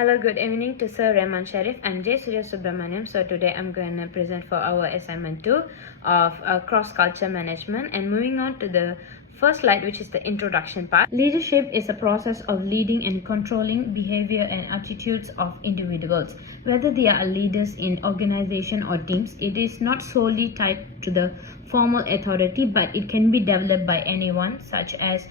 Hello, good evening to Sir Rahman Sharif. I'm J. Surya Subramaniam. So today I'm going to present for our assignment 2 of cross-culture management, and moving on to the first slide, which is the introduction part. Leadership is a process of leading and controlling behavior and attitudes of individuals. Whether they are leaders in organization or teams, it is not solely tied to the formal authority, but it can be developed by anyone, such as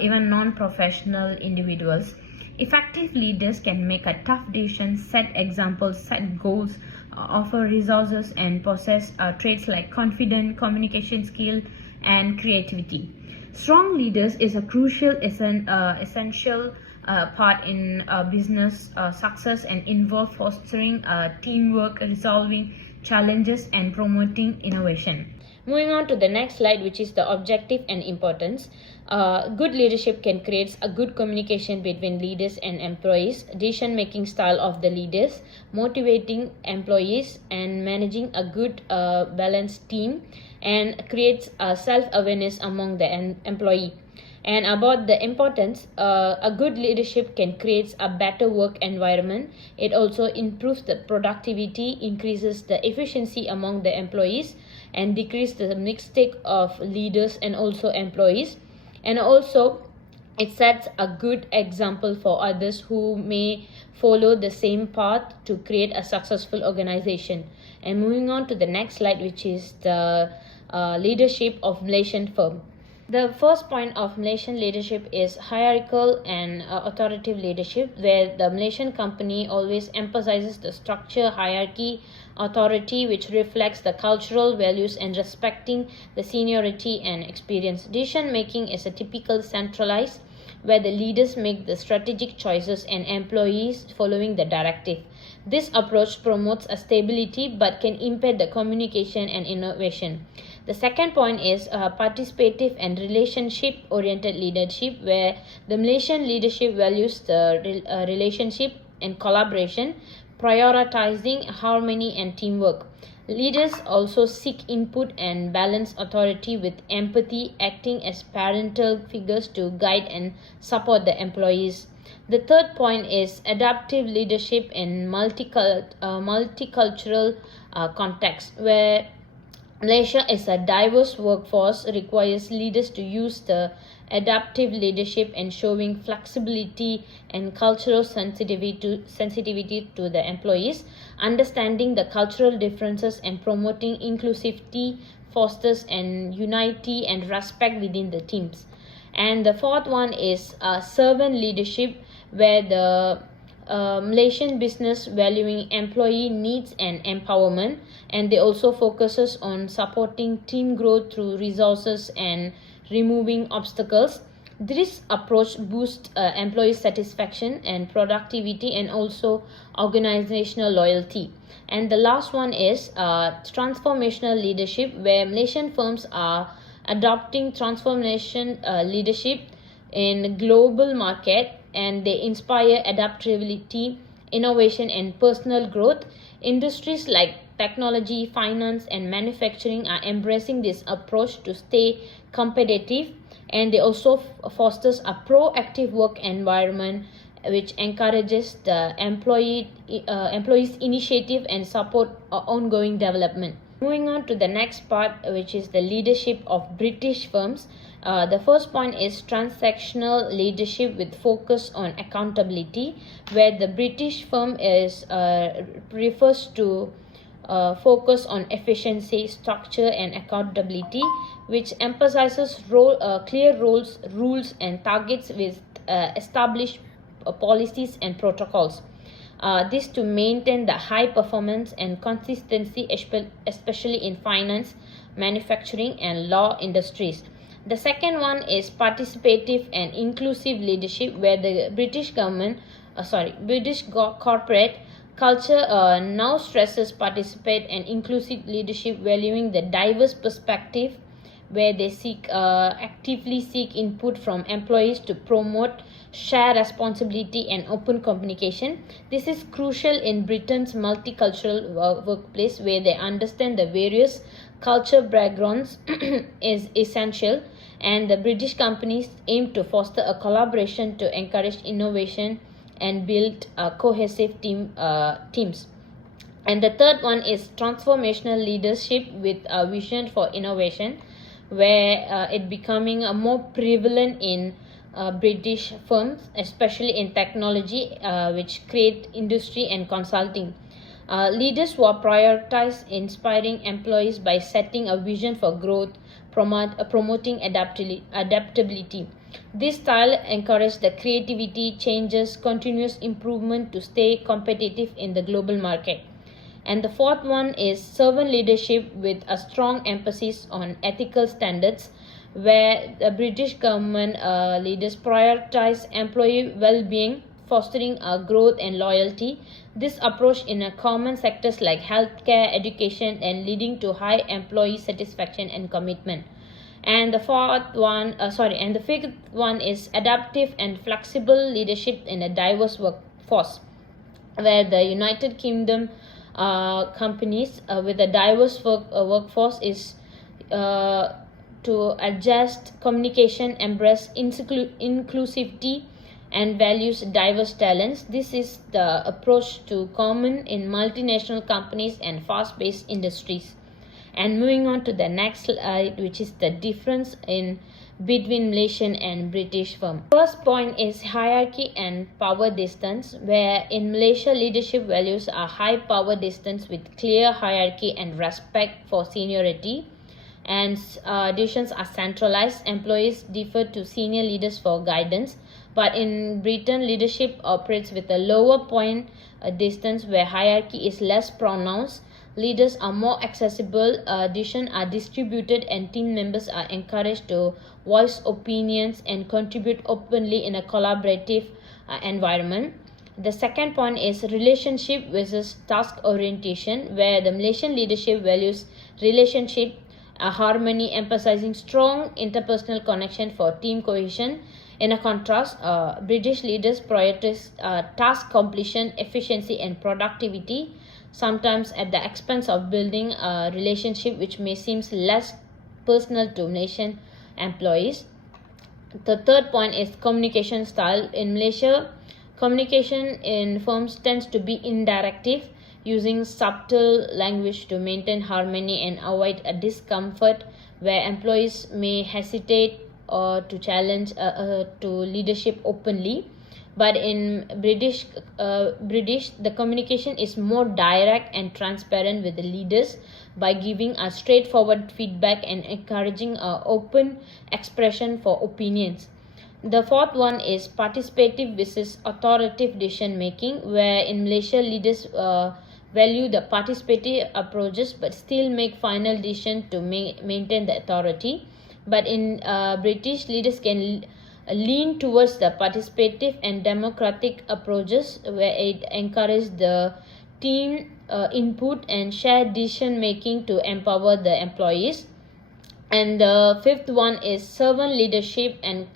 even non-professional individuals. Effective leaders can make a tough decisions, set examples, set goals, offer resources, and possess traits like confidence, communication skill, and creativity. Strong leaders is a crucial essential part in business success and involve fostering teamwork, resolving challenges, and promoting innovation. Moving on to the next slide, which is the objective and importance. Good leadership can create a good communication between leaders and employees, decision-making style of the leaders, motivating employees, and managing a good balanced team, and creates self-awareness among the employee. And about the importance, a good leadership can create a better work environment. It also improves the productivity, increases the efficiency among the employees, and decrease the mistake of leaders and also employees. And also it sets a good example for others who may follow the same path to create a successful organization. And moving on to the next slide, which is the leadership of Malaysian firm. The first point of Malaysian leadership is hierarchical and authoritative leadership, where the Malaysian company always emphasizes the structure, hierarchy, authority, which reflects the cultural values and respecting the seniority and experience. Decision making is a typical centralized, where the leaders make the strategic choices and employees following the directive. This approach promotes a stability but can impede the communication and innovation. The second point is participative and relationship-oriented leadership, where the Malaysian leadership values the relationship and collaboration, prioritizing harmony and teamwork. Leaders also seek input and balance authority with empathy, acting as parental figures to guide and support the employees. The third point is adaptive leadership in multicultural context, where Malaysia is a diverse workforce, requires leaders to use the adaptive leadership and showing flexibility and cultural sensitivity to the employees, understanding the cultural differences and promoting inclusivity, fosters and unity and respect within the teams. And the fourth one is servant leadership, where the Malaysian business valuing employee needs and empowerment, and they also focuses on supporting team growth through resources and removing obstacles. This approach boosts employee satisfaction and productivity and also organizational loyalty. And the last one is transformational leadership, where Malaysian firms are adopting transformation leadership in global market, and they inspire adaptability, innovation, and personal growth. Industries like technology, finance, and manufacturing are embracing this approach to stay competitive, and they also fosters a proactive work environment which encourages the employees' initiative and support ongoing development. Moving on to the next part, which is the leadership of British firms. The first point is transactional leadership with focus on accountability, where the British firm refers to focus on efficiency, structure, and accountability, which emphasizes clear roles, rules, and targets with established policies and protocols. This to maintain the high performance and consistency, especially in finance, manufacturing, and law industries. The second one is participative and inclusive leadership, where the British corporate culture now stresses participate and inclusive leadership, valuing the diverse perspective, where they actively seek input from employees to promote share responsibility and open communication. This is crucial in Britain's multicultural workplace, where they understand the various culture backgrounds is essential, and the British companies aim to foster a collaboration to encourage innovation and build cohesive teams. And the third one is transformational leadership with a vision for innovation, where it becoming more prevalent in British firms, especially in technology, which create industry and consulting. Leaders who prioritize inspiring employees by setting a vision for growth, promoting adaptability. This style encourages the creativity, changes, continuous improvement to stay competitive in the global market. And the fourth one is servant leadership with a strong emphasis on ethical standards, where the British government leaders prioritize employee well-being, fostering growth and loyalty. This approach in common sectors like healthcare, education, and leading to high employee satisfaction and commitment. And the fifth one is adaptive and flexible leadership in a diverse workforce, where the United Kingdom companies with a diverse workforce is to adjust communication, embrace inclusivity, and values diverse talents. This is the approach to common in multinational companies and fast-paced industries. And moving on to the next slide, which is the difference in between Malaysian and British firm. First point is hierarchy and power distance, where in Malaysia leadership values a high power distance with clear hierarchy and respect for seniority, and decisions are centralized. Employees defer to senior leaders for guidance. But in Britain, leadership operates with a lower point distance where hierarchy is less pronounced. Leaders are more accessible, decisions are distributed, and team members are encouraged to voice opinions and contribute openly in a collaborative environment. The second point is relationship versus task orientation, where the Malaysian leadership values relationship harmony, emphasizing strong interpersonal connection for team cohesion. In a contrast, British leaders prioritize task completion, efficiency, and productivity, sometimes at the expense of building a relationship which may seem less personal to Malaysian employees. The third point is communication style. In Malaysia, communication in firms tends to be indirective, using subtle language to maintain harmony and avoid a discomfort, where employees may hesitate or to challenge to leadership openly. But in British, the communication is more direct and transparent with the leaders by giving a straightforward feedback and encouraging open expression for opinions. The fourth one is participative versus authoritative decision making, where in Malaysia leaders value the participative approaches but still make final decision to maintain the authority. But in British, leaders can lean towards the participative and democratic approaches, where it encourages the team input and shared decision making to empower the employees. And the fifth one is servant leadership and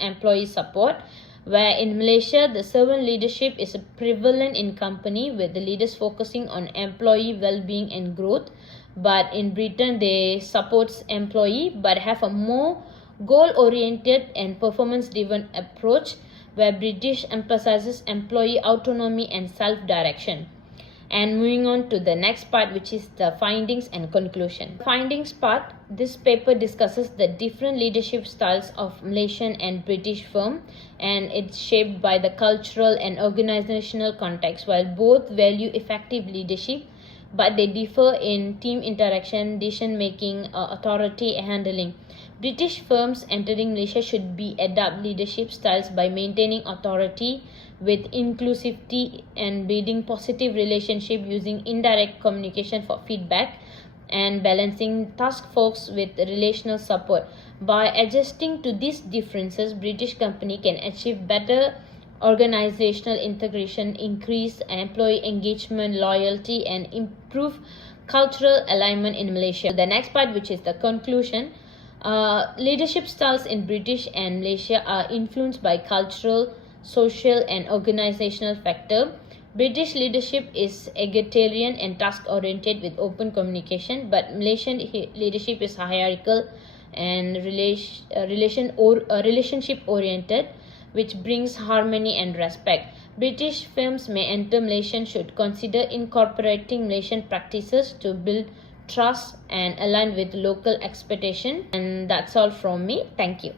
employee support, where in Malaysia the servant leadership is prevalent in company, with the leaders focusing on employee well-being and growth. But in Britain, they support employee but have a more goal-oriented and performance-driven approach, where British emphasizes employee autonomy and self-direction. And moving on to the next part, which is the findings and conclusion. Findings part, this paper discusses the different leadership styles of Malaysian and British firm, and it's shaped by the cultural and organizational context. While both value effective leadership, but they differ in team interaction, decision making, authority handling. British firms entering Malaysia should be adapt leadership styles by maintaining authority with inclusivity and building positive relationship, using indirect communication for feedback, and balancing task force with relational support. By adjusting to these differences, British company can achieve better organizational integration, increase employee engagement, loyalty, and improve cultural alignment in Malaysia. The next part, which is the conclusion. Leadership styles in British and Malaysia are influenced by cultural, social, and organizational factor. British leadership is egalitarian and task-oriented with open communication, but Malaysian leadership is hierarchical and relationship-oriented, which brings harmony and respect. British films may enter Malaysian should consider incorporating Malaysian practices to build trust and align with local expectation. And that's all from me. Thank you.